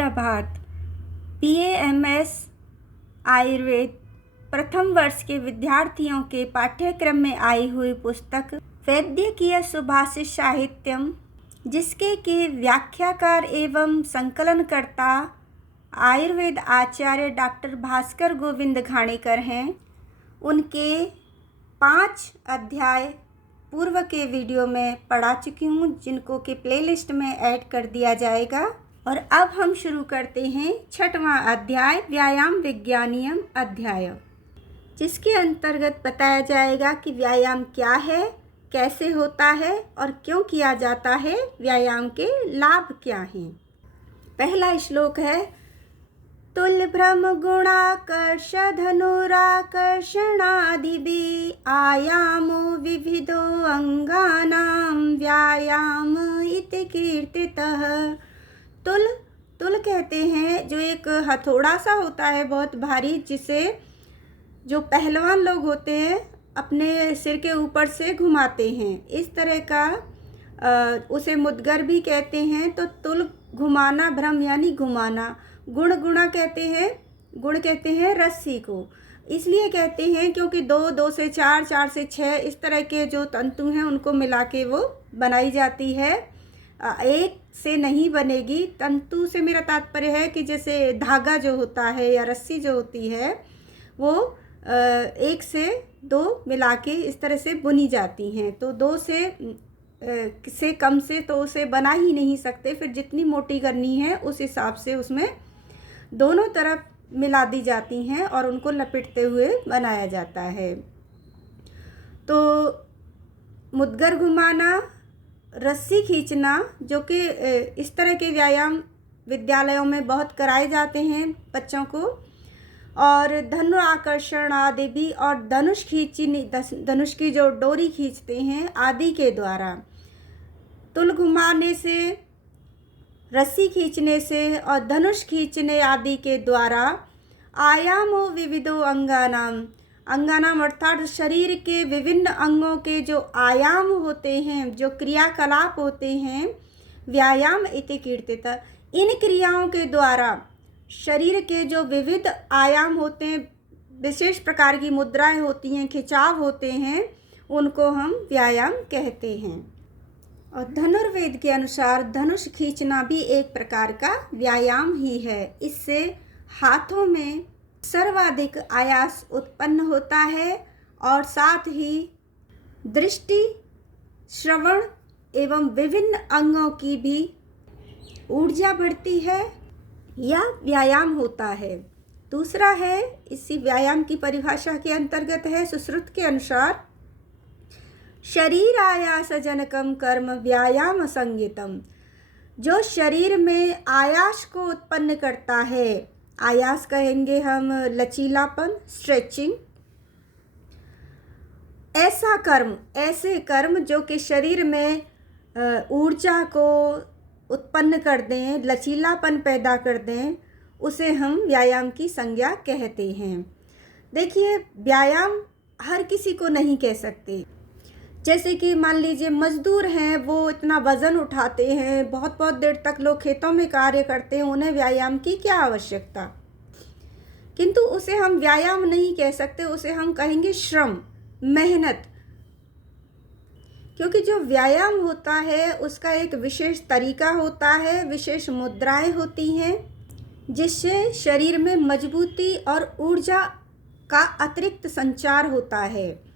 सुप्रभात। PAMS आयुर्वेद प्रथम वर्ष के विद्यार्थियों के पाठ्यक्रम में आई हुई पुस्तक वैद्यकीय सुभाषित साहित्यम, जिसके के व्याख्याकार एवं संकलनकर्ता आयुर्वेद आचार्य डॉक्टर भास्कर गोविंद घाणेकर हैं, उनके 5 अध्याय पूर्व के वीडियो में पढ़ा चुकी हूँ, जिनको कि प्लेलिस्ट में ऐड कर दिया जाएगा। और अब हम शुरू करते हैं 6वां अध्याय व्यायाम विज्ञानियम अध्याय, जिसके अंतर्गत बताया जाएगा कि व्यायाम क्या है, कैसे होता है और क्यों किया जाता है, व्यायाम के लाभ क्या हैं। पहला श्लोक है तुल्य ब्रह्म गुणाकर्ष धनुराकर्षणादिभिः आयामो विविधो अंगानां व्यायाम इति कीर्तितः। तुल कहते हैं जो एक हथौड़ा सा होता है बहुत भारी, जिसे जो पहलवान लोग होते हैं अपने सिर के ऊपर से घुमाते हैं, इस तरह का उसे मुद्गर भी कहते हैं। तो तुल घुमाना, भ्रम यानी घुमाना। गुणा कहते हैं, गुण कहते हैं रस्सी को, इसलिए कहते हैं क्योंकि 2 से 4, 4 से 6 इस तरह के जो तंतु हैं उनको मिला के वो बनाई जाती है। एक से नहीं बनेगी। तंतु से मेरा तात्पर्य है कि जैसे धागा जो होता है या रस्सी जो होती है वो 1 से 2 मिला के इस तरह से बुनी जाती हैं। तो 2 से कम से तो उसे बना ही नहीं सकते, फिर जितनी मोटी करनी है उस हिसाब से उसमें दोनों तरफ मिला दी जाती हैं और उनको लपेटते हुए बनाया जाता है। तो मुद्गर घुमाना, रस्सी खींचना, जो कि इस तरह के व्यायाम विद्यालयों में बहुत कराए जाते हैं बच्चों को, और धनु आकर्षण आदि भी, और धनुष की जो डोरी खींचते हैं आदि के द्वारा। तुल घुमाने से, रस्सी खींचने से और धनुष खींचने आदि के द्वारा आयामो विविधो अंगानाम अर्थात शरीर के विभिन्न अंगों के जो आयाम होते हैं, जो क्रियाकलाप होते हैं, व्यायाम इति कीर्तित। इन क्रियाओं के द्वारा शरीर के जो विविध आयाम होते हैं, विशेष प्रकार की मुद्राएं होती हैं, खिंचाव होते हैं, उनको हम व्यायाम कहते हैं। और धनुर्वेद के अनुसार धनुष खींचना भी एक प्रकार का व्यायाम ही है। इससे हाथों में सर्वाधिक आयास उत्पन्न होता है और साथ ही दृष्टि, श्रवण एवं विभिन्न अंगों की भी ऊर्जा बढ़ती है, यह व्यायाम होता है। दूसरा है, इसी व्यायाम की परिभाषा के अंतर्गत है सुश्रुत के अनुसार शरीर आयास जनकम कर्म व्यायाम संज्ञितम। जो शरीर में आयास को उत्पन्न करता है, आयास कहेंगे हम लचीलापन, स्ट्रेचिंग, ऐसे कर्म जो कि शरीर में ऊर्जा को उत्पन्न कर दें, लचीलापन पैदा कर दें, उसे हम व्यायाम की संज्ञा कहते हैं। देखिए, व्यायाम हर किसी को नहीं कह सकते। जैसे कि मान लीजिए मजदूर हैं, वो इतना वज़न उठाते हैं, बहुत देर तक लोग खेतों में कार्य करते हैं, उन्हें व्यायाम की क्या आवश्यकता, किंतु उसे हम व्यायाम नहीं कह सकते, उसे हम कहेंगे श्रम, मेहनत। क्योंकि जो व्यायाम होता है उसका एक विशेष तरीका होता है, विशेष मुद्राएं होती हैं, जिससे शरीर में मजबूती और ऊर्जा का अतिरिक्त संचार होता है।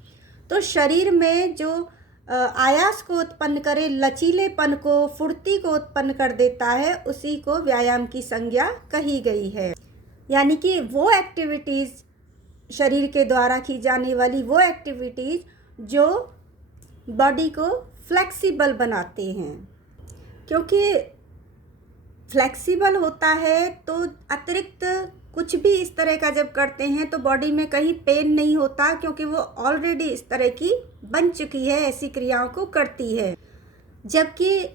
तो शरीर में जो आयास को उत्पन्न करे, लचीलेपन को, फुर्ती को उत्पन्न कर देता है, उसी को व्यायाम की संज्ञा कही गई है। यानी कि वो एक्टिविटीज़, शरीर के द्वारा की जाने वाली वो एक्टिविटीज़ जो बॉडी को फ्लेक्सिबल बनाते हैं। क्योंकि फ्लेक्सिबल होता है तो अतिरिक्त कुछ भी इस तरह का जब करते हैं तो बॉडी में कहीं पेन नहीं होता, क्योंकि वो ऑलरेडी इस तरह की बन चुकी है, ऐसी क्रियाओं को करती है। जबकि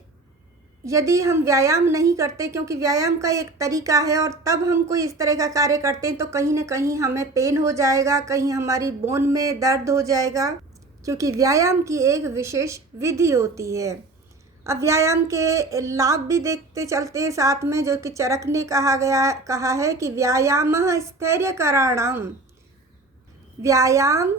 यदि हम व्यायाम नहीं करते, क्योंकि व्यायाम का एक तरीका है, और तब हम कोई इस तरह का कार्य करते हैं तो कहीं ना कहीं हमें पेन हो जाएगा, कहीं हमारी बोन में दर्द हो जाएगा, क्योंकि व्यायाम की एक विशेष विधि होती है। अब व्यायाम के लाभ भी देखते चलते हैं साथ में, जो कि चरक ने कहा है कि व्यायामः स्थैर्यकराणाम, व्यायाम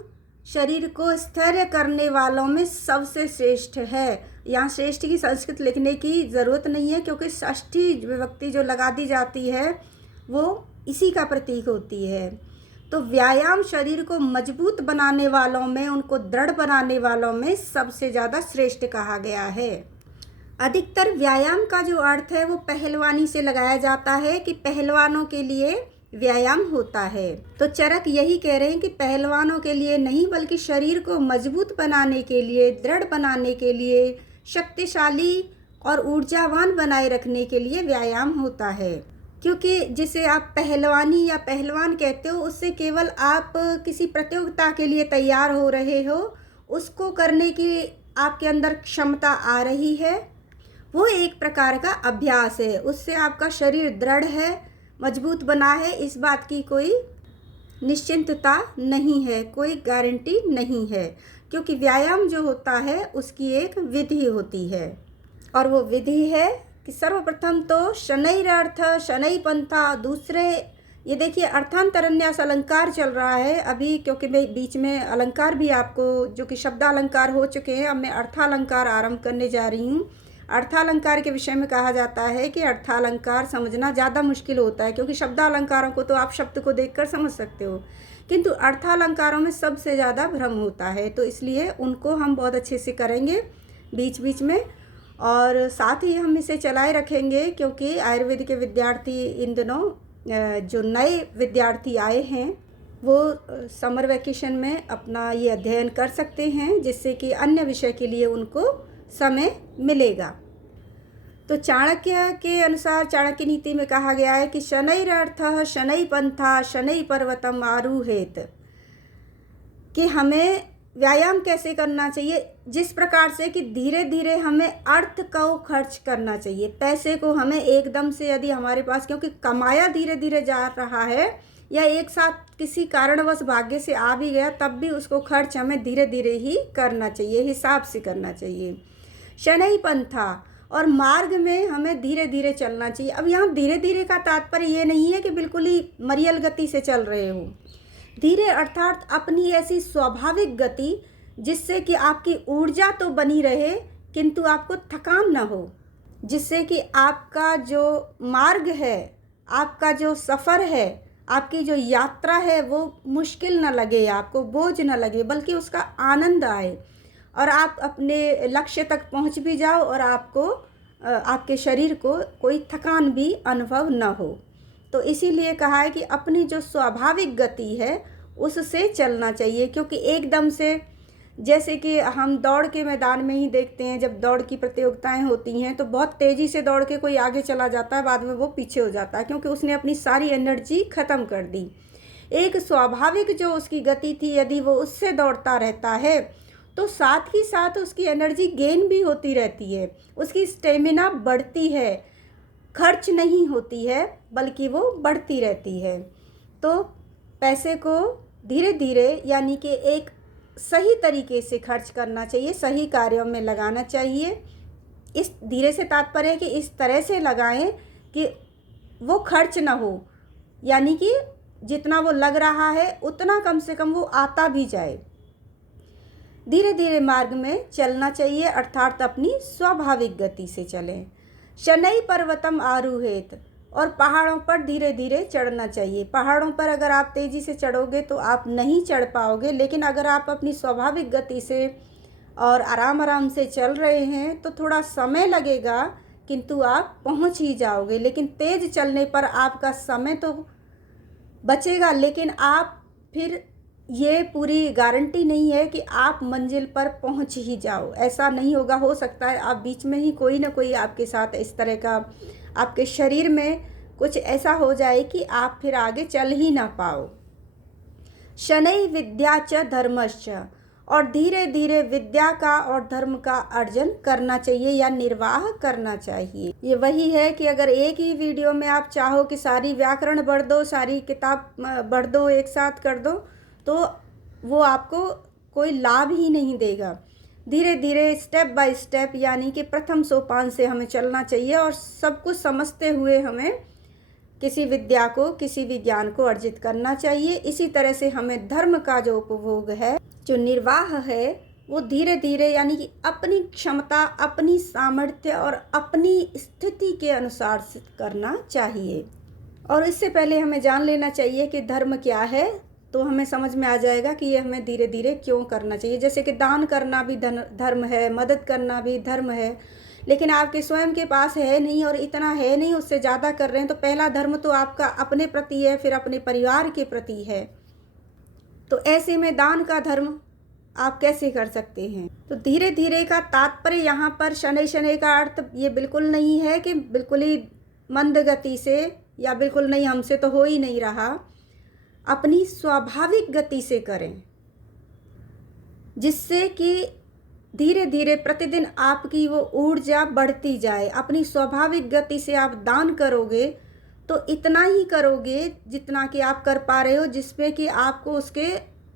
शरीर को स्थैर्य करने वालों में सबसे श्रेष्ठ है। यहाँ श्रेष्ठ की संस्कृत लिखने की ज़रूरत नहीं है, क्योंकि षष्ठी विभक्ति जो लगा दी जाती है वो इसी का प्रतीक होती है। तो व्यायाम शरीर को मजबूत बनाने वालों में, उनको दृढ़ बनाने वालों में सबसे ज़्यादा श्रेष्ठ कहा गया है। अधिकतर व्यायाम का जो अर्थ है वो पहलवानी से लगाया जाता है कि पहलवानों के लिए व्यायाम होता है। तो चरक यही कह रहे हैं कि पहलवानों के लिए नहीं, बल्कि शरीर को मजबूत बनाने के लिए, दृढ़ बनाने के लिए, शक्तिशाली और ऊर्जावान बनाए रखने के लिए व्यायाम होता है। क्योंकि जिसे आप पहलवानी या पहलवान कहते हो, उससे केवल आप किसी प्रतियोगिता के लिए तैयार हो रहे हो, उसको करने की आपके अंदर क्षमता आ रही है, वो एक प्रकार का अभ्यास है। उससे आपका शरीर दृढ़ है, मजबूत बना है, इस बात की कोई निश्चिंतता नहीं है, कोई गारंटी नहीं है। क्योंकि व्यायाम जो होता है उसकी एक विधि होती है, और वो विधि है कि सर्वप्रथम तो शनैरर्थ शनै पंथा, दूसरे ये देखिए अर्थांतरन्यास अलंकार चल रहा है अभी, क्योंकि मैं बीच में अलंकार भी आपको, जो कि शब्दालंकार हो चुके हैं, अब मैं अर्थालंकार आरंभ करने जा रही हूँ। अर्थालंकार के विषय में कहा जाता है कि अर्थालंकार समझना ज़्यादा मुश्किल होता है, क्योंकि शब्दालंकारों को तो आप शब्द को देखकर समझ सकते हो, किंतु अर्थालंकारों में सबसे ज़्यादा भ्रम होता है। तो इसलिए उनको हम बहुत अच्छे से करेंगे बीच बीच में, और साथ ही हम इसे चलाए रखेंगे, क्योंकि आयुर्वेद के विद्यार्थी इन दिनों जो नए विद्यार्थी आए हैं वो समर वैकेशन में अपना ये अध्ययन कर सकते हैं, जिससे कि अन्य विषय के लिए उनको समय मिलेगा। तो चाणक्य के अनुसार, चाणक्य नीति में कहा गया है कि शनैरर्थः शनै पंथा शनै पर्वतम आरुहेत, कि हमें व्यायाम कैसे करना चाहिए, जिस प्रकार से कि धीरे धीरे हमें अर्थ को खर्च करना चाहिए। पैसे को हमें एकदम से, यदि हमारे पास, क्योंकि कमाया धीरे धीरे जा रहा है या एक साथ किसी कारणवश भाग्य से आ भी गया, तब भी उसको खर्च हमें धीरे धीरे ही करना चाहिए, हिसाब से करना चाहिए। शनै पंथा, और मार्ग में हमें धीरे धीरे चलना चाहिए। अब यहाँ धीरे धीरे का तात्पर्य ये नहीं है कि बिल्कुल ही मरियल गति से चल रहे हो। धीरे अर्थात अपनी ऐसी स्वाभाविक गति जिससे कि आपकी ऊर्जा तो बनी रहे, किंतु आपको थकान न हो, जिससे कि आपका जो मार्ग है, आपका जो सफ़र है, आपकी जो यात्रा है, वो मुश्किल न लगे, आपको बोझ न लगे, बल्कि उसका आनंद आए और आप अपने लक्ष्य तक पहुंच भी जाओ और आपको, आपके शरीर को कोई थकान भी अनुभव न हो। तो इसीलिए कहा है कि अपनी जो स्वाभाविक गति है उससे चलना चाहिए। क्योंकि एकदम से, जैसे कि हम दौड़ के मैदान में ही देखते हैं, जब दौड़ की प्रतियोगिताएं होती हैं तो बहुत तेज़ी से दौड़ के कोई आगे चला जाता है, बाद में वो पीछे हो जाता है, क्योंकि उसने अपनी सारी एनर्जी ख़त्म कर दी। एक स्वाभाविक जो उसकी गति थी, यदि वो उससे दौड़ता रहता है तो साथ ही साथ उसकी एनर्जी गेन भी होती रहती है, उसकी स्टेमिना बढ़ती है, खर्च नहीं होती है, बल्कि वो बढ़ती रहती है। तो पैसे को धीरे धीरे, यानी कि एक सही तरीके से खर्च करना चाहिए, सही कार्यों में लगाना चाहिए। इस धीरे से तात्पर्य है कि इस तरह से लगाएं कि वो खर्च ना हो, यानी कि जितना वो लग रहा है उतना कम से कम वो आता भी जाए। धीरे धीरे मार्ग में चलना चाहिए, अर्थात अपनी स्वाभाविक गति से चलें। शनै पर्वतम आरुहेत, और पहाड़ों पर धीरे धीरे चढ़ना चाहिए। पहाड़ों पर अगर आप तेज़ी से चढ़ोगे तो आप नहीं चढ़ पाओगे, लेकिन अगर आप अपनी स्वाभाविक गति से और आराम आराम से चल रहे हैं तो थोड़ा समय लगेगा, किंतु आप पहुंच ही जाओगे। लेकिन तेज़ चलने पर आपका समय तो बचेगा, लेकिन आप फिर, ये पूरी गारंटी नहीं है कि आप मंजिल पर पहुंच ही जाओ, ऐसा नहीं होगा। हो सकता है आप बीच में ही कोई ना कोई आपके साथ इस तरह का, आपके शरीर में कुछ ऐसा हो जाए कि आप फिर आगे चल ही ना पाओ। शनै विद्या च धर्मश्च, और धीरे धीरे विद्या का और धर्म का अर्जन करना चाहिए या निर्वाह करना चाहिए। ये वही है कि अगर एक ही वीडियो में आप चाहो कि सारी व्याकरण पढ़ दो, सारी किताब पढ़ दो, एक साथ कर दो, तो वो आपको कोई लाभ ही नहीं देगा। धीरे धीरे स्टेप बाय स्टेप यानी कि प्रथम सोपान से हमें चलना चाहिए और सब कुछ समझते हुए हमें किसी विद्या को, किसी भी ज्ञान को अर्जित करना चाहिए। इसी तरह से हमें धर्म का जो उपभोग है, जो निर्वाह है, वो धीरे धीरे यानी कि अपनी क्षमता, अपनी सामर्थ्य और अपनी स्थिति के अनुसार से करना चाहिए। और इससे पहले हमें जान लेना चाहिए कि धर्म क्या है, तो हमें समझ में आ जाएगा कि ये हमें धीरे धीरे क्यों करना चाहिए। जैसे कि दान करना भी धर्म है, मदद करना भी धर्म है, लेकिन आपके स्वयं के पास है नहीं और इतना है नहीं, उससे ज़्यादा कर रहे हैं, तो पहला धर्म तो आपका अपने प्रति है, फिर अपने परिवार के प्रति है। तो ऐसे में दान का धर्म आप कैसे कर सकते हैं? तो धीरे धीरे का तात्पर्य यहाँ पर शनै शनै का अर्थ ये बिल्कुल नहीं है कि बिल्कुल ही मंद गति से या बिल्कुल नहीं, हमसे तो हो ही नहीं रहा। अपनी स्वाभाविक गति से करें, जिससे कि धीरे धीरे प्रतिदिन आपकी वो ऊर्जा बढ़ती जाए। अपनी स्वाभाविक गति से आप दान करोगे तो इतना ही करोगे जितना कि आप कर पा रहे हो, जिसमें कि आपको उसके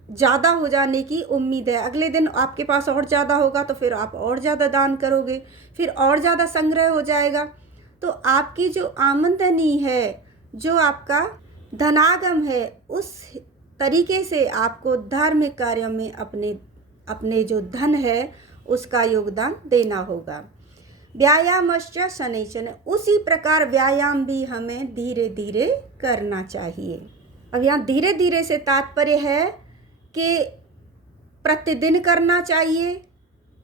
ज़्यादा हो जाने की उम्मीद है। अगले दिन आपके पास और ज़्यादा होगा तो फिर आप और ज़्यादा दान करोगे, फिर और ज़्यादा संग्रह हो जाएगा। तो आपकी जो आमदनी है, जो आपका धनागम है, उस तरीके से आपको धार्मिक कार्यों में अपने जो धन है उसका योगदान देना होगा। व्यायामश्च शनैश्चन, उसी प्रकार व्यायाम भी हमें धीरे धीरे करना चाहिए। अब यहाँ धीरे धीरे से तात्पर्य है कि प्रतिदिन करना चाहिए,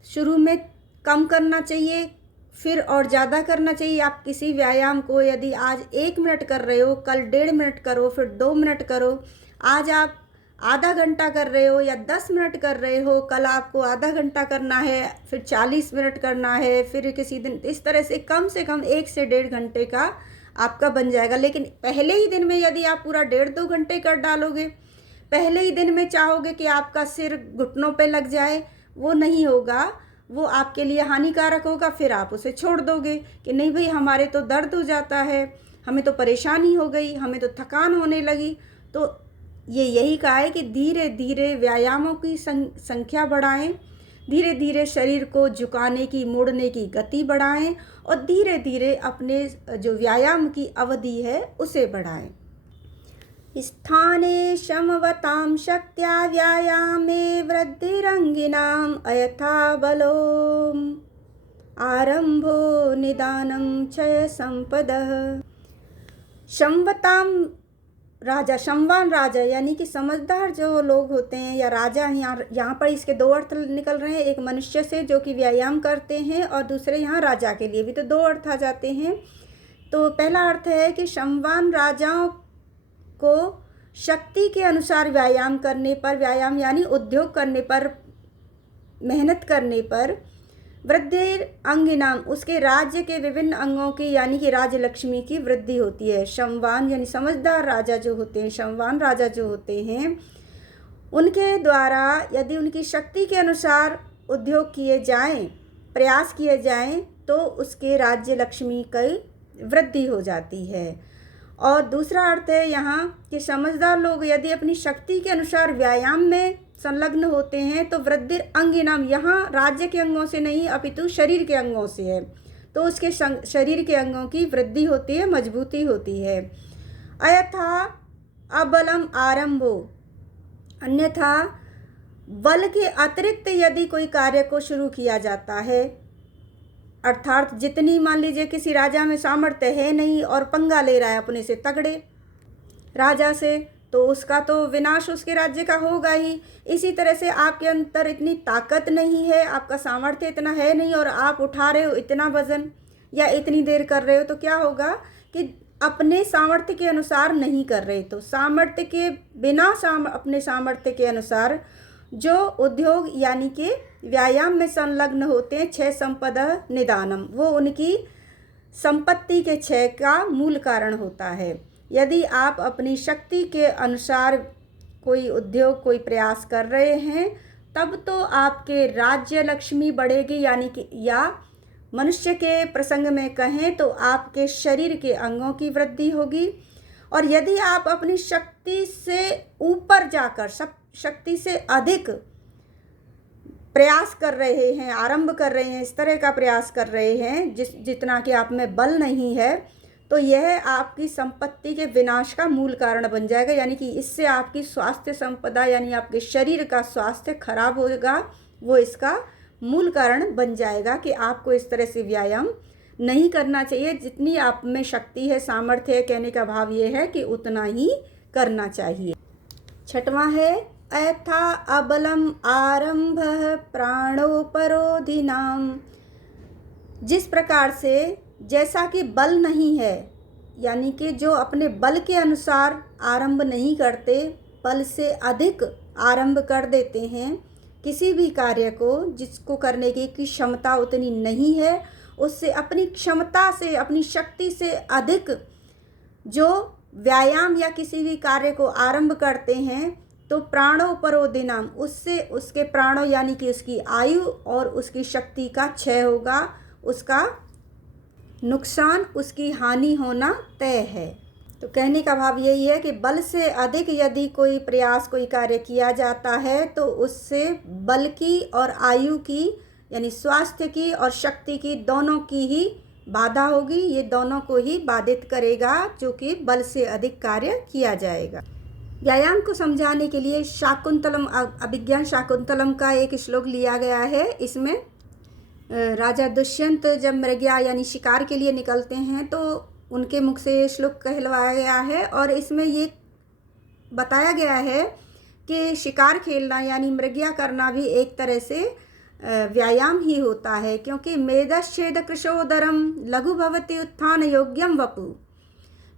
शुरू में कम करना चाहिए, फिर और ज़्यादा करना चाहिए। आप किसी व्यायाम को यदि आज 1 मिनट कर रहे हो, कल 1.5 मिनट करो, फिर 2 मिनट करो। आज आप आधा घंटा कर रहे हो या 10 मिनट कर रहे हो, कल आपको आधा घंटा करना है, फिर 40 मिनट करना है, फिर किसी दिन। इस तरह से कम 1 से 1.5 घंटे का आपका बन जाएगा। लेकिन पहले ही दिन में यदि आप पूरा 1.5-2 घंटे कर डालोगे, पहले ही दिन में चाहोगे कि आपका सिर घुटनों पे लग जाए, वो नहीं होगा, वो आपके लिए हानिकारक होगा। फिर आप उसे छोड़ दोगे कि नहीं भाई, हमारे तो दर्द हो जाता है, हमें तो परेशानी हो गई, हमें तो थकान होने लगी। तो ये यही कहा है कि धीरे धीरे व्यायामों की संख्या बढ़ाएं, धीरे धीरे शरीर को झुकाने की, मोड़ने की गति बढ़ाएं और धीरे धीरे अपने जो व्यायाम की अवधि है उसे बढ़ाएं। स्थाने समवतां शक्त्या व्यायामे वृद्धिरंगिनाम् अयथा बलो आरंभो निदानं क्षय संपदः। समवतां राजा, समवान राजा यानी कि समझदार जो लोग होते हैं या राजा, यहाँ पर इसके 2 अर्थ निकल रहे हैं। एक मनुष्य से जो कि व्यायाम करते हैं और दूसरे यहाँ राजा के लिए भी तो 2 अर्थ आ जाते हैं। तो पहला अर्थ है कि समवान राजाओं को शक्ति के अनुसार व्यायाम करने पर, व्यायाम यानी उद्योग करने पर, मेहनत करने पर, वृद्धि अंगिनाम, उसके राज्य के विभिन्न अंगों की यानी कि राज्य लक्ष्मी की वृद्धि होती है। समवान यानी समझदार राजा जो होते हैं, समवान राजा जो होते हैं, उनके द्वारा यदि उनकी शक्ति के अनुसार उद्योग किए जाएं, प्रयास किए जाएं, तो उसके राज्य लक्ष्मी की वृद्धि हो जाती है। और दूसरा अर्थ है यहाँ कि समझदार लोग यदि अपनी शक्ति के अनुसार व्यायाम में संलग्न होते हैं तो वृद्धि अंगिनाम, यहाँ राज्य के अंगों से नहीं अपितु शरीर के अंगों से है, तो उसके शरीर के अंगों की वृद्धि होती है, मजबूती होती है। अयथा अबलम आरंभो, अन्यथा बल के अतिरिक्त यदि कोई कार्य को शुरू किया जाता है, अर्थात जितनी मान लीजिए किसी राजा में सामर्थ्य है नहीं और पंगा ले रहा है अपने से तगड़े राजा से, तो उसका तो विनाश उसके राज्य का होगा ही। इसी तरह से आपके अंदर इतनी ताकत नहीं है, आपका सामर्थ्य इतना है नहीं और आप उठा रहे हो इतना वजन या इतनी देर कर रहे हो, तो क्या होगा कि अपने सामर्थ्य के अनुसार नहीं कर रहे, तो सामर्थ्य के बिना अपने सामर्थ्य के अनुसार जो उद्योग यानी कि व्यायाम में संलग्न होते हैं, क्षय संपदा निदानम, वो उनकी संपत्ति के क्षय का मूल कारण होता है। यदि आप अपनी शक्ति के अनुसार कोई उद्योग, कोई प्रयास कर रहे हैं, तब तो आपके राज्य लक्ष्मी बढ़ेगी, यानी कि या मनुष्य के प्रसंग में कहें तो आपके शरीर के अंगों की वृद्धि होगी। और यदि आप अपनी शक्ति से ऊपर जाकर, शक्ति से अधिक प्रयास कर रहे हैं, आरंभ कर रहे हैं, इस तरह का प्रयास कर रहे हैं जितना कि आप में बल नहीं है, तो यह आपकी संपत्ति के विनाश का मूल कारण बन जाएगा। यानी कि इससे आपकी स्वास्थ्य संपदा यानी आपके शरीर का स्वास्थ्य खराब होगा, वो इसका मूल कारण बन जाएगा कि आपको इस तरह से व्यायाम नहीं करना चाहिए। जितनी आप में शक्ति है, सामर्थ्य है, कहने का भाव ये है कि उतना ही करना चाहिए। छठवां है अयथा अबलम आरंभः प्राणोपरोधिनाम। जिस प्रकार से जैसा कि बल नहीं है, यानी कि जो अपने बल के अनुसार आरंभ नहीं करते, बल से अधिक आरंभ कर देते हैं किसी भी कार्य को, जिसको करने की क्षमता उतनी नहीं है, उससे अपनी क्षमता से, अपनी शक्ति से अधिक जो व्यायाम या किसी भी कार्य को आरंभ करते हैं, तो प्राणोपरोधिनाम, उससे उसके प्राणों यानी कि उसकी आयु और उसकी शक्ति का क्षय होगा, उसका नुकसान, उसकी हानि होना तय है। तो कहने का भाव यही है कि बल से अधिक यदि कोई प्रयास, कोई कार्य किया जाता है तो उससे बल की और आयु की यानी स्वास्थ्य की और शक्ति की, दोनों की ही बाधा होगी। ये दोनों को ही बाधित करेगा जो कि बल से अधिक कार्य किया जाएगा। व्यायाम को समझाने के लिए शाकुंतलम, अभिज्ञान शाकुंतलम का एक श्लोक लिया गया है। इसमें राजा दुष्यंत जब मृगया यानी शिकार के लिए निकलते हैं तो उनके मुख से ये श्लोक कहलवाया गया है, और इसमें ये बताया गया है कि शिकार खेलना यानी मृगया करना भी एक तरह से व्यायाम ही होता है, क्योंकि मेदश्चेद कृशोदरम लघु भवति उत्थान योग्यम वपु।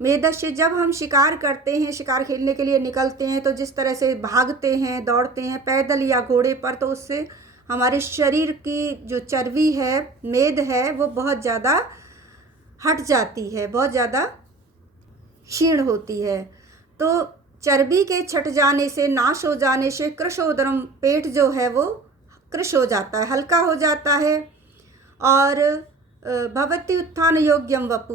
मेदस्य, जब हम शिकार करते हैं, शिकार खेलने के लिए निकलते हैं, तो जिस तरह से भागते हैं, दौड़ते हैं पैदल या घोड़े पर, तो उससे हमारे शरीर की जो चर्बी है, मेद है, वो बहुत ज़्यादा हट जाती है, बहुत ज़्यादा क्षीण होती है। तो चर्बी के छट जाने से, नाश हो जाने से कृशोदरम, पेट जो है वो कृश हो जाता है, हल्का हो जाता है। और भवति उत्थान योग्यम वपु,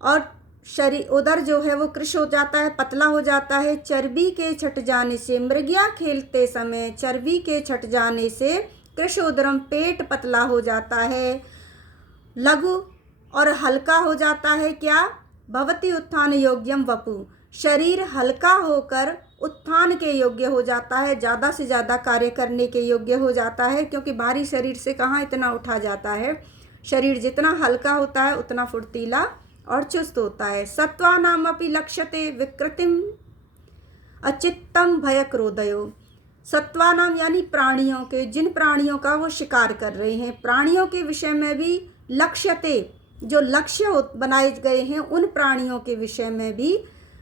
और शरीर उदर जो है वो कृश हो जाता है, पतला हो जाता है। चर्बी के छट जाने से, मृगया खेलते समय चर्बी के छट जाने से कृशोदरम, पेट पतला हो जाता है, लघु और हल्का हो जाता है। क्या? भवति उत्थान योग्यम वपु, शरीर हल्का होकर उत्थान के योग्य हो जाता है, ज़्यादा से ज़्यादा कार्य करने के योग्य हो जाता है, क्योंकि भारी शरीर से कहाँ इतना उठा जाता है। शरीर जितना हल्का होता है उतना फुर्तीला और चुस्त होता है। सत्वानाम अपि लक्ष्यते विकृतिम अचित्तम भय क्रोधयो। सत्वानाम यानी प्राणियों के, जिन प्राणियों का वो शिकार कर रहे हैं, प्राणियों के विषय में भी लक्ष्यते, जो लक्ष्य बनाए गए हैं उन प्राणियों के विषय में भी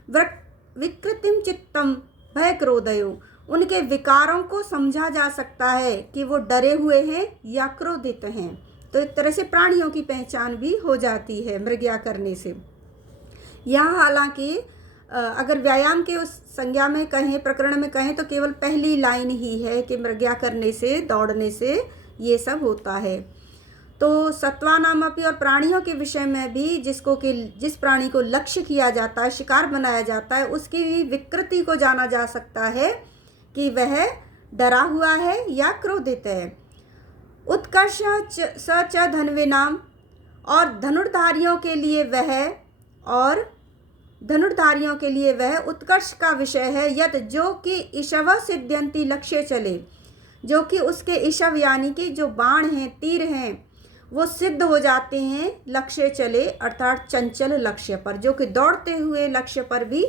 विकृतिम चित्तम भय क्रोधयो, उनके विकारों को समझा जा सकता है कि वो डरे हुए हैं या क्रोधित हैं। तो एक तरह से प्राणियों की पहचान भी हो जाती है मृगया करने से। यहाँ हालांकि अगर व्यायाम के उस संज्ञा में कहें, प्रकरण में कहें, तो केवल पहली लाइन ही है कि मृगया करने से, दौड़ने से ये सब होता है। तो सत्वानामपि, और प्राणियों के विषय में भी जिस प्राणी को लक्ष्य किया जाता है, शिकार बनाया जाता है, उसकी भी विकृति को जाना जा सकता है कि वह डरा हुआ है या क्रोधित है। उत्कर्ष स च धन्विनाम, और धनुर्धारियों के लिए वह उत्कर्ष का विषय है। यत, जो कि ईशव सिद्ध्यंती, लक्ष्य चले, जो कि उसके ईशव यानी कि जो बाण हैं, तीर हैं, वो सिद्ध हो जाते हैं लक्ष्य चले, अर्थात चंचल लक्ष्य पर, जो कि दौड़ते हुए लक्ष्य पर भी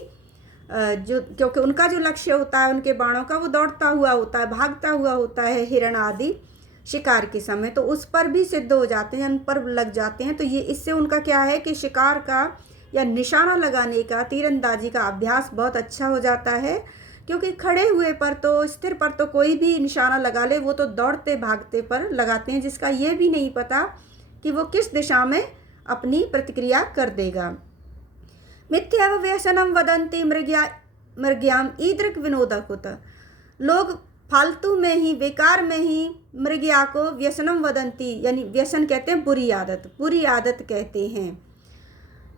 क्योंकि उनका जो लक्ष्य होता है उनके बाणों का, वो दौड़ता हुआ होता है, भागता हुआ होता है, हिरण आदि शिकार के समय, तो उस पर भी सिद्ध हो जाते हैं, उन पर लग जाते हैं। तो ये इससे उनका क्या है कि शिकार का या निशाना लगाने का, तीरंदाजी का अभ्यास बहुत अच्छा हो जाता है, क्योंकि खड़े हुए पर तो, स्थिर पर तो कोई भी निशाना लगा ले, वो तो दौड़ते भागते पर लगाते हैं, जिसका ये भी नहीं पता कि वो किस दिशा में अपनी प्रतिक्रिया कर देगा। मिथ्याव व्यसनम वदंती मृग्याम ईदृक विनोदकुत, लोग फालतू में ही, बेकार में ही मृगया को व्यसनम वदंती, यानी व्यसन कहते हैं बुरी आदत कहते हैं।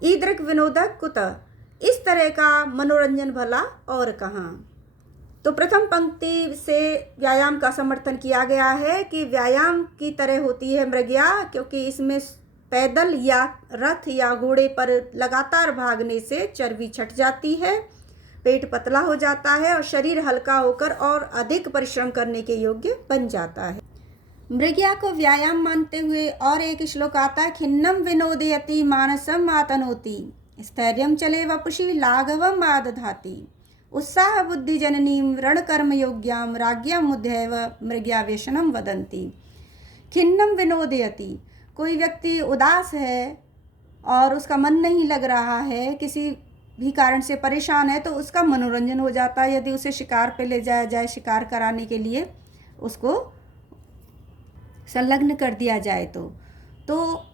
ईदृक विनोदक कुत, इस तरह का मनोरंजन भला और कहाँ। तो प्रथम पंक्ति से व्यायाम का समर्थन किया गया है कि व्यायाम की तरह होती है मृगया, क्योंकि इसमें पैदल या रथ या घोड़े पर लगातार भागने से चर्बी छट जाती है, पेट पतला हो जाता है और शरीर हल्का होकर और अधिक परिश्रम करने के योग्य बन जाता है। मृगया को व्यायाम मानते हुए और एक श्लोक आता है, खिन्नम विनोदयति मानसम आतनोति स्थैर्यं चले वपुषि लाघवम आदधाति उत्साह बुद्धि जननीम रण कर्म योग्याम राज्ञाम मुद्यैव मृगया व्यसनम वदंती। खिन्नम विनोदयति, कोई व्यक्ति उदास है और उसका मन नहीं लग रहा है, किसी भी कारण से परेशान है, तो उसका मनोरंजन हो जाता है। यदि उसे शिकार पे ले जाया जाए, शिकार कराने के लिए उसको संलग्न कर दिया जाए तो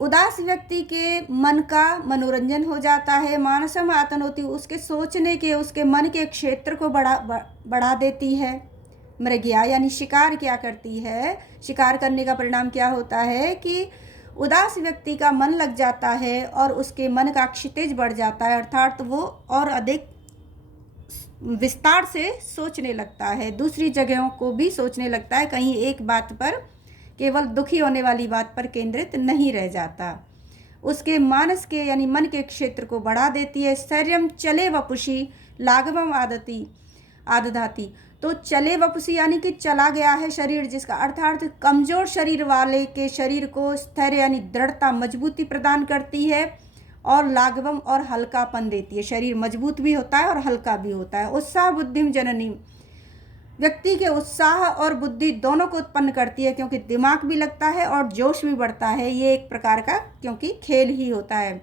उदास व्यक्ति के मन का मनोरंजन हो जाता है। मानसम आतनोति, उसके सोचने के, उसके मन के क्षेत्र को बढ़ा देती है मृगया। यानी शिकार क्या करती है, शिकार करने का परिणाम क्या होता है कि उदास व्यक्ति का मन लग जाता है और उसके मन का क्षितिज बढ़ जाता है, अर्थात वो और अधिक विस्तार से सोचने लगता है, दूसरी जगहों को भी सोचने लगता है, कहीं एक बात पर, केवल दुखी होने वाली बात पर केंद्रित नहीं रह जाता। उसके मानस के यानी मन के क्षेत्र को बढ़ा देती है। स्थैर्यं चले वपुषि लाघवम आदधाति, तो चले वपुषि यानी कि चला गया है शरीर, जिसका अर्थात कमजोर शरीर वाले के शरीर को स्थैर्य यानी दृढ़ता, मजबूती प्रदान करती है और लाघवम और हल्कापन देती है। शरीर मजबूत भी होता है और हल्का भी होता है। उत्साह बुद्धिम जननी, व्यक्ति के उत्साह और बुद्धि दोनों को उत्पन्न करती है, क्योंकि दिमाग भी लगता है और जोश भी बढ़ता है। ये एक प्रकार का क्योंकि खेल ही होता है।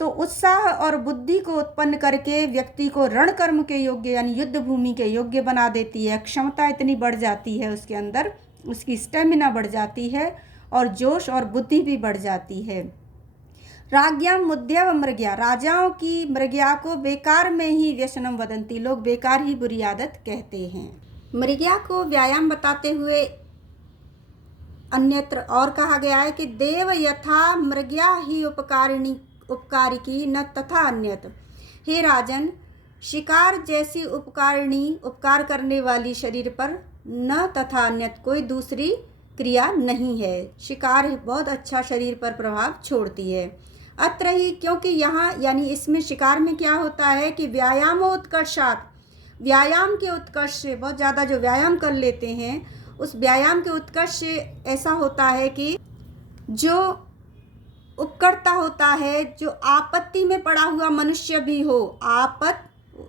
तो उत्साह और बुद्धि को उत्पन्न करके व्यक्ति को रण कर्म के योग्य यानी युद्ध भूमि के योग्य बना देती है। क्षमता इतनी बढ़ जाती है उसके अंदर, उसकी स्टेमिना बढ़ जाती है और जोश और बुद्धि भी बढ़ जाती है। राज्ञाम मुद्यव मृगया, राजाओं की मृगया को बेकार में ही व्यसनम वदंती, लोग बेकार ही बुरी आदत कहते हैं। मृगया को व्यायाम बताते हुए अन्यत्र और कहा गया है कि देव यथा मृगया ही उपकारिकी न तथा अन्यत। हे राजन, शिकार जैसी उपकारिणी, उपकार करने वाली शरीर पर न तथा अन्यत कोई दूसरी क्रिया नहीं है। शिकार बहुत अच्छा शरीर पर प्रभाव छोड़ती है। अत्र ही, क्योंकि यहाँ यानी इसमें शिकार में क्या होता है कि व्यायामोत्कर्षात्, व्यायाम के उत्कर्ष से, बहुत ज़्यादा जो व्यायाम कर लेते हैं उस व्यायाम के उत्कर्ष से ऐसा होता है कि जो उपकर्ता होता है, जो आपत्ति में पड़ा हुआ मनुष्य भी हो,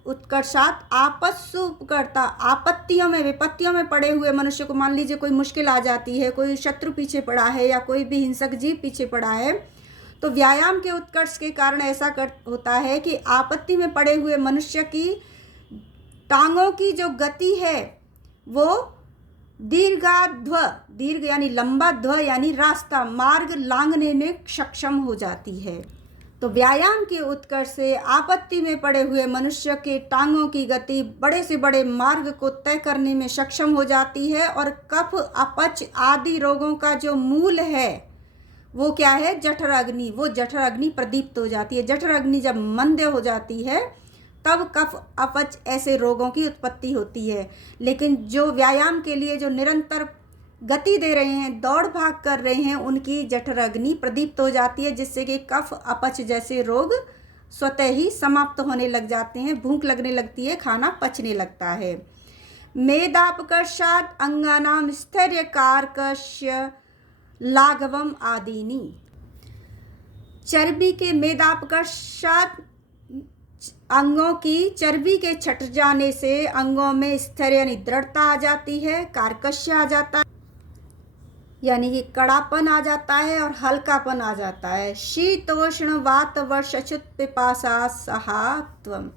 उत्कर्षात् आपत्सु उपकर्ता, आपत्तियों में, विपत्तियों में पड़े हुए मनुष्य को, मान लीजिए कोई मुश्किल आ जाती है, कोई शत्रु पीछे पड़ा है या कोई भी हिंसक जीव पीछे पड़ा है, तो व्यायाम के उत्कर्ष के कारण ऐसा होता है कि आपत्ति में पड़े हुए मनुष्य की टांगों की जो गति है वो दीर्घ यानी लंबा ध्व यानी रास्ता, मार्ग लांघने में सक्षम हो जाती है। तो व्यायाम के उत्कर्ष से आपत्ति में पड़े हुए मनुष्य के टांगों की गति बड़े से बड़े मार्ग को तय करने में सक्षम हो जाती है और कफ, अपच आदि रोगों का जो मूल है वो क्या है, जठर अग्नि, वो जठर अग्नि प्रदीप्त हो जाती है। जठर अग्नि जब मंद हो जाती है तब कफ, अपच ऐसे रोगों की उत्पत्ति होती है। लेकिन जो व्यायाम के लिए जो निरंतर गति दे रहे हैं, दौड़ भाग कर रहे हैं, उनकी जठर अग्नि प्रदीप्त हो जाती है, जिससे कि कफ, अपच जैसे रोग स्वतः ही समाप्त होने लग जाते हैं, भूख लगने लगती है, खाना पचने लगता है। मेदापकर्षात् अंगानाम स्थैर्य कारकस्य लाघवम आदीनी, चर्बी के मेदापकर्षात् अंगों की चर्बी के छट जाने से अंगों में स्थैर्य यानी दृढ़ता आ जाती है, कार्कश्य आ जाता है यानी कि कड़ापन आ जाता है और हल्कापन आ जाता है। शीतोष्ण वात वर्ष अच्युत पिपासा सहात्वम,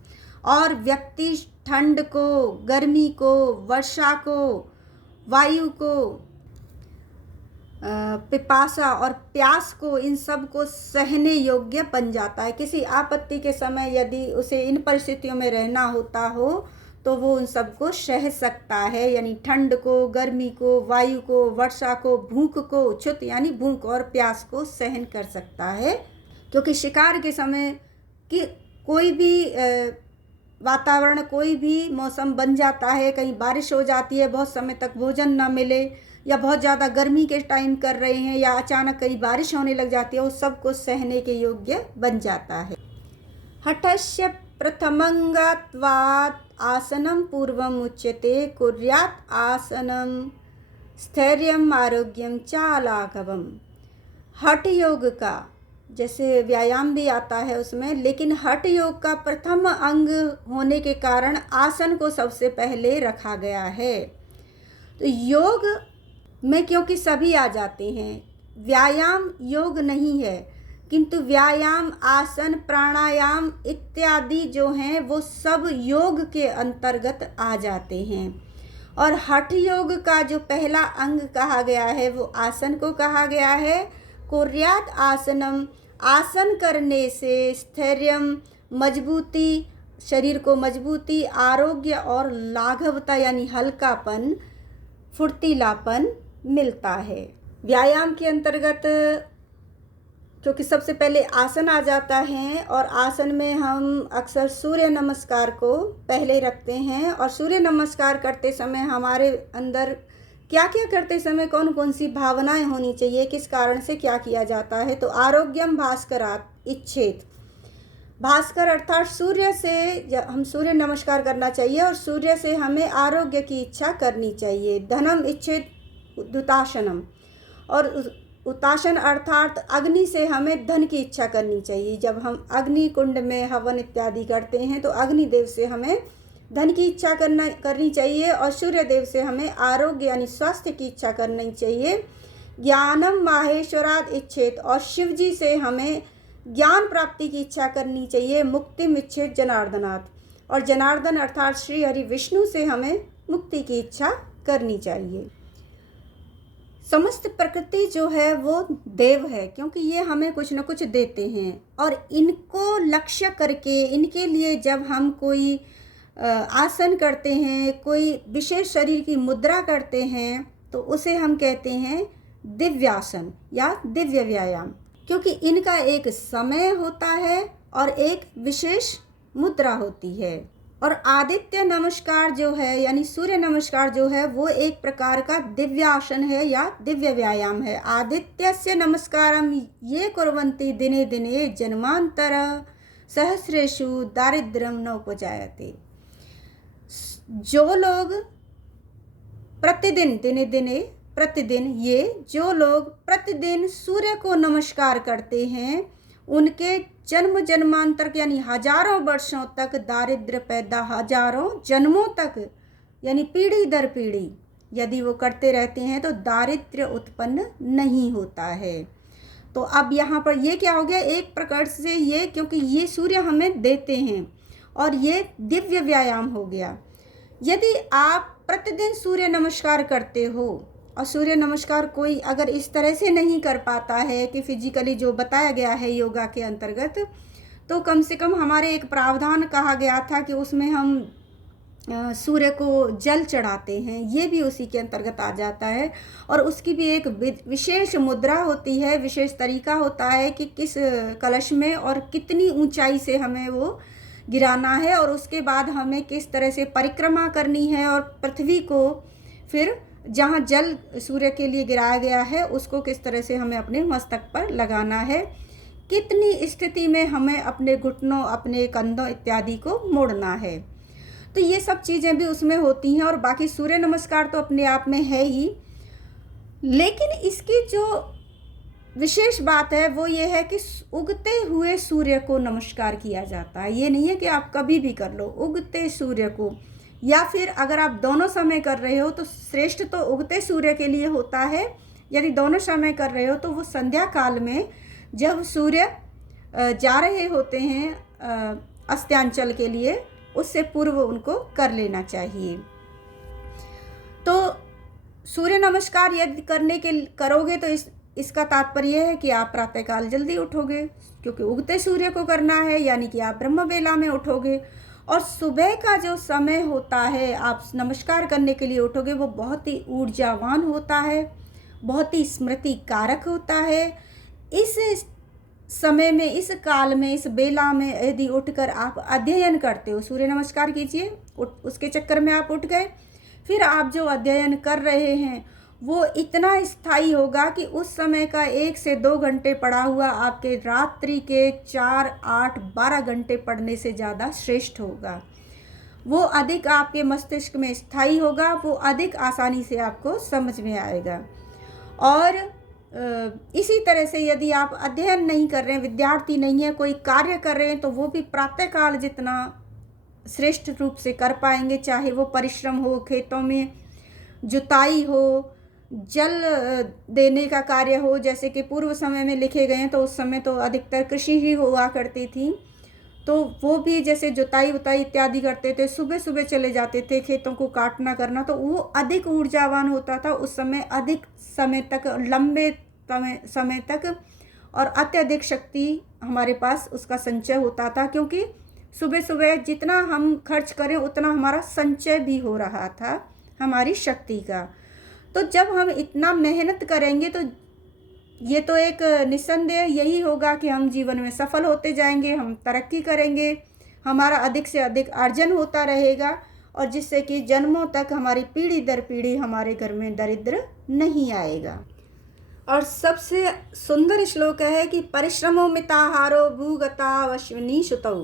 और व्यक्ति ठंड को, गर्मी को, वर्षा को, वायु को, पिपासा और प्यास को, इन सब को सहने योग्य बन जाता है। किसी आपत्ति के समय यदि उसे इन परिस्थितियों में रहना होता हो तो वो उन सब को सह सकता है, यानी ठंड को, गर्मी को, वायु को, वर्षा को, भूख को, क्षुत यानी भूख और प्यास को सहन कर सकता है। क्योंकि शिकार के समय कि कोई भी वातावरण कोई भी मौसम बन जाता है, कहीं बारिश हो जाती है, बहुत समय तक भोजन ना मिले, या बहुत ज़्यादा गर्मी के टाइम कर रहे हैं, या अचानक कहीं बारिश होने लग जाती है, उस सब को सहने के योग्य बन जाता है। हठस्य प्रथमंगात्वात् आसनं पूर्वम उच्यते कुर्यात् आसनं स्थैर्यम आरोग्यम च लाघवम। हठ योग का जैसे व्यायाम भी आता है उसमें, लेकिन हठ योग का प्रथम अंग होने के कारण आसन को सबसे पहले रखा गया है। तो योग में क्योंकि सभी आ जाते हैं, व्यायाम योग नहीं है, किंतु व्यायाम, आसन, प्राणायाम इत्यादि जो हैं वो सब योग के अंतर्गत आ जाते हैं। और हठ योग का जो पहला अंग कहा गया है वो आसन को कहा गया है। कुर्यात आसनम, आसन करने से स्थैर्यम, मजबूती, शरीर को मजबूती, आरोग्य और लाघवता यानी हल्कापन, फुर्तीलापन मिलता है। व्यायाम के अंतर्गत क्योंकि सबसे पहले आसन आ जाता है, और आसन में हम अक्सर सूर्य नमस्कार को पहले रखते हैं, और सूर्य नमस्कार करते समय हमारे अंदर क्या क्या करते समय कौन कौन सी भावनाएं होनी चाहिए, किस कारण से क्या किया जाता है। तो आरोग्यम भास्करात् इच्छेत, भास्कर अर्थात सूर्य से जब हम सूर्य नमस्कार करना चाहिए, और सूर्य से हमें आरोग्य की इच्छा करनी चाहिए। धनम इच्छेत दुताशनम, और उताशन अर्थात अग्नि से हमें धन की इच्छा करनी चाहिए। जब हम अग्नि कुंड में हवन इत्यादि करते हैं तो अग्निदेव से हमें धन की इच्छा करनी चाहिए, और सूर्य देव से हमें आरोग्य यानी स्वास्थ्य की इच्छा करनी चाहिए। ज्ञानम माहेश्वराद इच्छेत, और शिव जी से हमें ज्ञान प्राप्ति की इच्छा करनी चाहिए। मुक्तिम इच्छेत जनार्दनाथ, और जनार्दन अर्थात श्री हरि विष्णु से हमें मुक्ति की इच्छा करनी चाहिए। समस्त प्रकृति जो है वो देव है, क्योंकि ये हमें कुछ न कुछ देते हैं, और इनको लक्ष्य करके इनके लिए जब हम कोई आसन करते हैं, कोई विशेष शरीर की मुद्रा करते हैं, तो उसे हम कहते हैं दिव्यासन या दिव्य व्यायाम, क्योंकि इनका एक समय होता है और एक विशेष मुद्रा होती है। और आदित्य नमस्कार जो है यानी सूर्य नमस्कार जो है वो एक प्रकार का दिव्यासन है या दिव्य व्यायाम है। आदित्यस्य नमस्कारम ये कुर्वन्ति दिने दिने जन्मांतर सहस्रेषु दारिद्र्यम न उपजायते। जो लोग प्रतिदिन दिने दिने प्रतिदिन ये जो लोग प्रतिदिन सूर्य को नमस्कार करते हैं उनके जन्म जन्मांतर यानी हजारों वर्षों तक दारिद्र्य पैदा, हजारों जन्मों तक यानी पीढ़ी दर पीढ़ी यदि वो करते रहते हैं तो दारिद्र्य उत्पन्न नहीं होता है। तो अब यहाँ पर ये क्या हो गया, एक प्रकार से ये क्योंकि ये सूर्य हमें देते हैं और ये दिव्य व्यायाम हो गया। यदि आप प्रतिदिन सूर्य नमस्कार करते हो और सूर्य नमस्कार कोई अगर इस तरह से नहीं कर पाता है कि फिजिकली जो बताया गया है योगा के अंतर्गत, तो कम से कम हमारे एक प्रावधान कहा गया था कि उसमें हम सूर्य को जल चढ़ाते हैं, ये भी उसी के अंतर्गत आ जाता है। और उसकी भी एक विशेष मुद्रा होती है, विशेष तरीका होता है कि किस कलश में और कितनी ऊंचाई से हमें वो गिराना है और उसके बाद हमें किस तरह से परिक्रमा करनी है और पृथ्वी को फिर जहाँ जल सूर्य के लिए गिराया गया है उसको किस तरह से हमें अपने मस्तक पर लगाना है, कितनी स्थिति में हमें अपने घुटनों अपने कंधों इत्यादि को मोड़ना है। तो ये सब चीज़ें भी उसमें होती हैं। और बाकी सूर्य नमस्कार तो अपने आप में है ही, लेकिन इसकी जो विशेष बात है वो ये है कि उगते हुए सूर्य को नमस्कार किया जाता है। ये नहीं है कि आप कभी भी कर लो, उगते सूर्य को, या फिर अगर आप दोनों समय कर रहे हो तो श्रेष्ठ तो उगते सूर्य के लिए होता है। यदि दोनों समय कर रहे हो तो वो संध्या काल में जब सूर्य जा रहे होते हैं अस्त्यांचल के लिए, उससे पूर्व उनको कर लेना चाहिए। तो सूर्य नमस्कार यदि करोगे तो इसका तात्पर्य है कि आप प्रातःकाल जल्दी उठोगे, क्योंकि उगते सूर्य को करना है, यानी कि आप ब्रह्म बेला में उठोगे। और सुबह का जो समय होता है आप नमस्कार करने के लिए उठोगे वो बहुत ही ऊर्जावान होता है, बहुत ही स्मृति कारक होता है। इस समय में, इस काल में, इस बेला में यदि उठकर आप अध्ययन करते हो, सूर्य नमस्कार कीजिए, उसके चक्कर में आप उठ गए, फिर आप जो अध्ययन कर रहे हैं वो इतना स्थायी होगा कि उस समय का 1 से 2 घंटे पढ़ा हुआ आपके रात्रि के 4, 8, 12 घंटे पढ़ने से ज़्यादा श्रेष्ठ होगा। वो अधिक आपके मस्तिष्क में स्थायी होगा, वो अधिक आसानी से आपको समझ में आएगा। और इसी तरह से यदि आप अध्ययन नहीं कर रहे हैं, विद्यार्थी नहीं है, कोई कार्य कर रहे हैं, तो वो भी प्रातःकाल जितना श्रेष्ठ रूप से कर पाएंगे, चाहे वो परिश्रम हो, खेतों में जुताई हो, जल देने का कार्य हो, जैसे कि पूर्व समय में लिखे गए हैं, तो उस समय तो अधिकतर कृषि ही हुआ करती थी, तो वो भी जैसे जुताई उताई इत्यादि करते थे, सुबह सुबह चले जाते थे खेतों को काटना करना, तो वो अधिक ऊर्जावान होता था उस समय, अधिक समय तक, लंबे समय तक, और अत्यधिक शक्ति हमारे पास उसका संचय होता था, क्योंकि सुबह सुबह जितना हम खर्च करें उतना हमारा संचय भी हो रहा था हमारी शक्ति का। तो जब हम इतना मेहनत करेंगे तो ये तो एक निस्संदेह यही होगा कि हम जीवन में सफल होते जाएंगे, हम तरक्की करेंगे, हमारा अधिक से अधिक अर्जन होता रहेगा, और जिससे कि जन्मों तक हमारी पीढ़ी दर पीढ़ी हमारे घर में दरिद्र नहीं आएगा। और सबसे सुंदर श्लोक है कि परिश्रमो मिताहारो भूगता अश्विनी श्रुतौ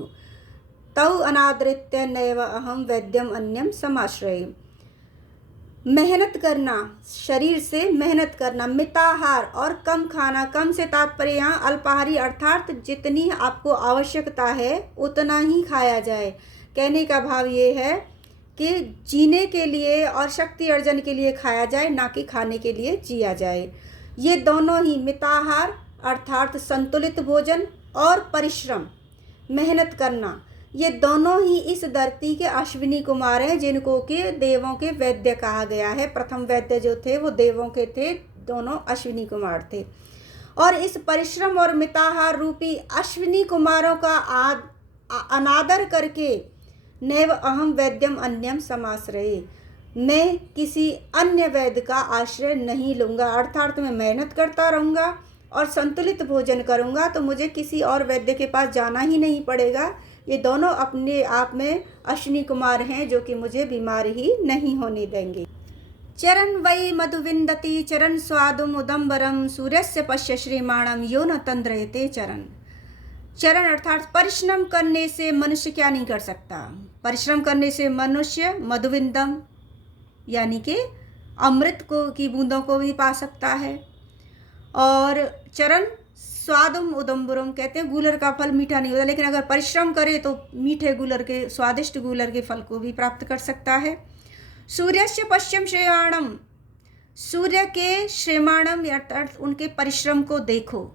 तौ अनादृत्य नैव अहम वैद्यम अन्यम समाश्रये। मेहनत करना, शरीर से मेहनत करना, मिताहार और कम खाना, कम से तात्पर्य यहाँ अल्पाहारी अर्थात जितनी आपको आवश्यकता है उतना ही खाया जाए। कहने का भाव ये है कि जीने के लिए और शक्ति अर्जन के लिए खाया जाए, ना कि खाने के लिए जिया जाए। ये दोनों ही, मिताहार अर्थात संतुलित भोजन और परिश्रम, मेहनत करना, ये दोनों ही इस धरती के अश्विनी कुमार हैं, जिनको कि देवों के वैद्य कहा गया है। प्रथम वैद्य जो थे वो देवों के थे, दोनों अश्विनी कुमार थे। और इस परिश्रम और मिताहार रूपी अश्विनी कुमारों का अनादर करके नैव अहम वैद्यम अन्यम समाश्रये, मैं किसी अन्य वैद्य का आश्रय नहीं लूँगा, अर्थात मैं मेहनत करता रहूँगा और संतुलित भोजन करूँगा, तो मुझे किसी और वैद्य के पास जाना ही नहीं पड़ेगा। ये दोनों अपने आप में अश्विनी कुमार हैं जो कि मुझे बीमार ही नहीं होने देंगे। चरण वै मधुविंदति चरण स्वादुम उदम्बरम सूर्यस्य पश्य श्रीमाणम यो न तंद्रयते चरण। चरण अर्थात परिश्रम करने से मनुष्य क्या नहीं कर सकता, परिश्रम करने से मनुष्य मधुविंदम यानी कि अमृत को की बूंदों को भी पा सकता है, और चरण स्वादुम उदम्बरम कहते हैं गूलर का फल मीठा नहीं होता, लेकिन अगर परिश्रम करे तो मीठे गूलर के, स्वादिष्ट गूलर के फल को भी प्राप्त कर सकता है। सूर्यस्य पश्चिम श्रेमाणम, सूर्य के श्रेमाणम अर्थात उनके परिश्रम को देखो।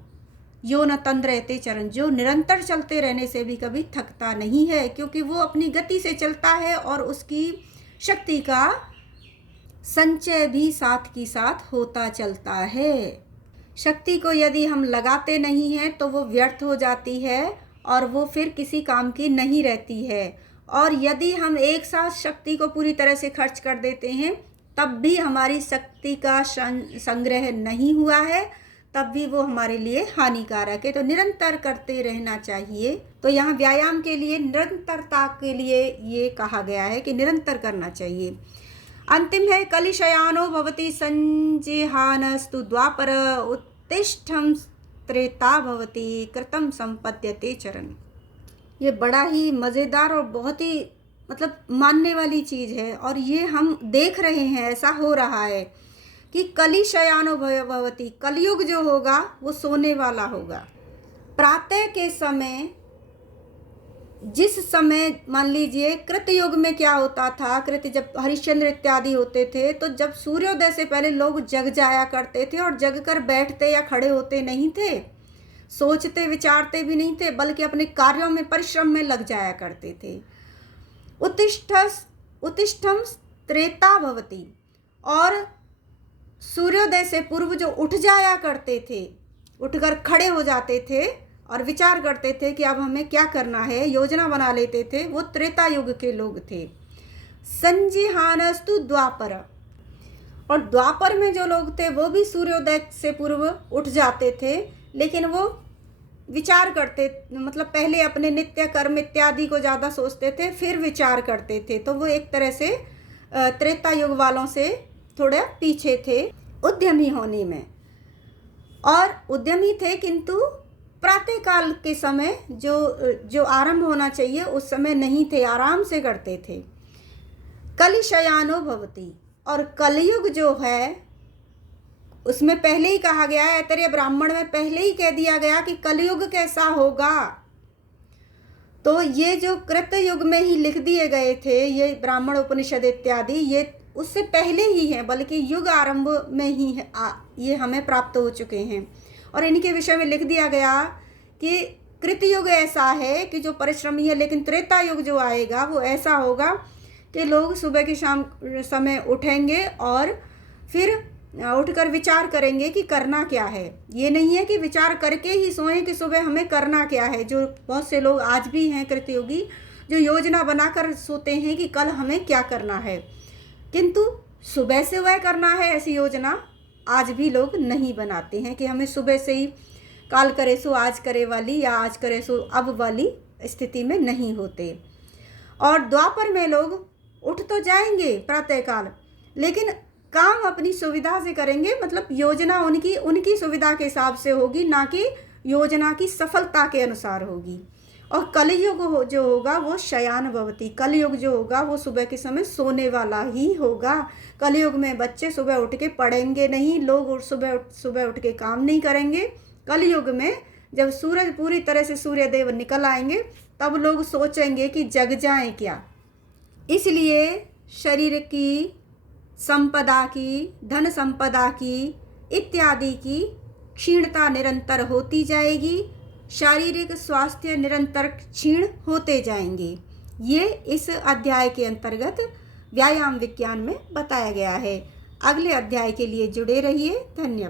यो न तंद्रयते चरण, जो निरंतर चलते रहने से भी कभी थकता नहीं है, क्योंकि वो अपनी गति से चलता है और उसकी शक्ति का संचय भी साथ की साथ होता चलता है। शक्ति को यदि हम लगाते नहीं हैं तो वो व्यर्थ हो जाती है और वो फिर किसी काम की नहीं रहती है। और यदि हम एक साथ शक्ति को पूरी तरह से खर्च कर देते हैं तब भी हमारी शक्ति का संग्रह नहीं हुआ है, तब भी वो हमारे लिए हानिकारक है। तो निरंतर करते रहना चाहिए। तो यहाँ व्यायाम के लिए, निरंतरता के लिए ये कहा गया है कि निरंतर करना चाहिए। अंतिम है कलिशयानो भवति संजिहानस्तु द्वापर उत्तिष्ठं त्रेता भवति कृतं संपद्यते चरण। ये बड़ा ही मज़ेदार और बहुत ही मानने वाली चीज़ है, और ये हम देख रहे हैं, ऐसा हो रहा है कि कलिशयानो भवति, कलयुग जो होगा वो सोने वाला होगा। प्रातः के समय, जिस समय मान लीजिए कृतयुग में क्या होता था, जब हरिश्चंद्र इत्यादि होते थे, तो जब सूर्योदय से पहले लोग जग जाया करते थे और जग कर बैठते या खड़े होते नहीं थे, सोचते विचारते भी नहीं थे, बल्कि अपने कार्यों में परिश्रम में लग जाया करते थे। उत्तिष्ठं त्रेता भवति, और सूर्योदय से पूर्व जो उठ जाया करते थे, उठकर खड़े हो जाते थे और विचार करते थे कि अब हमें क्या करना है, योजना बना लेते थे, वो त्रेता युग के लोग थे। संजिहानस्तु द्वापर, और द्वापर में जो लोग थे वो भी सूर्योदय से पूर्व उठ जाते थे, लेकिन वो विचार करते, मतलब पहले अपने नित्य कर्म इत्यादि को ज़्यादा सोचते थे, फिर विचार करते थे। तो वो एक तरह से त्रेता युग वालों से थोड़ा पीछे थे उद्यमी होने में। और उद्यमी थे, किंतु प्रातःकाल के समय जो आरंभ होना चाहिए उस समय नहीं थे, आराम से करते थे। कलिशयानो भवति, और कलयुग जो है उसमें पहले ही कहा गया है, ऐतरेय ब्राह्मण में पहले ही कह दिया गया कि कलयुग कैसा होगा। तो ये जो कृत युग में ही लिख दिए गए थे, ये ब्राह्मण उपनिषद इत्यादि, ये उससे पहले ही है, बल्कि युग आरंभ में ही है, ये हमें प्राप्त हो चुके हैं। और इनके विषय में लिख दिया गया कि कृतयुग ऐसा है कि जो परिश्रमी है, लेकिन त्रेता युग जो आएगा वो ऐसा होगा कि लोग सुबह की शाम समय उठेंगे और फिर उठकर विचार करेंगे कि करना क्या है। ये नहीं है कि विचार करके ही सोएं कि सुबह हमें करना क्या है। जो बहुत से लोग आज भी हैं कृतयुगी, जो योजना बनाकर सोते हैं कि कल हमें क्या करना है, किंतु सुबह से वह करना है, ऐसी योजना आज भी लोग नहीं बनाते हैं कि हमें सुबह से ही काल करे सो आज करे वाली, या आज करे सो अब वाली स्थिति में नहीं होते। और द्वापर में लोग उठ तो जाएंगे प्रातःकाल, लेकिन काम अपनी सुविधा से करेंगे, मतलब योजना उनकी सुविधा के हिसाब से होगी, ना कि योजना की सफलता के अनुसार होगी। और कलयुग जो होगा वो शयान भवति, कलयुग जो होगा वो सुबह के समय सोने वाला ही होगा। कलयुग में बच्चे सुबह उठ के पढ़ेंगे नहीं, लोग सुबह उठ के काम नहीं करेंगे। कलयुग में जब सूरज पूरी तरह से सूर्यदेव निकल आएंगे, तब लोग सोचेंगे कि जग जाएं क्या। इसलिए शरीर की संपदा की, धन संपदा की इत्यादि की क्षीणता निरंतर होती जाएगी, शारीरिक स्वास्थ्य निरंतर क्षीण होते जाएंगे। ये इस अध्याय के अंतर्गत व्यायाम विज्ञान में बताया गया है। अगले अध्याय के लिए जुड़े रहिए। धन्यवाद।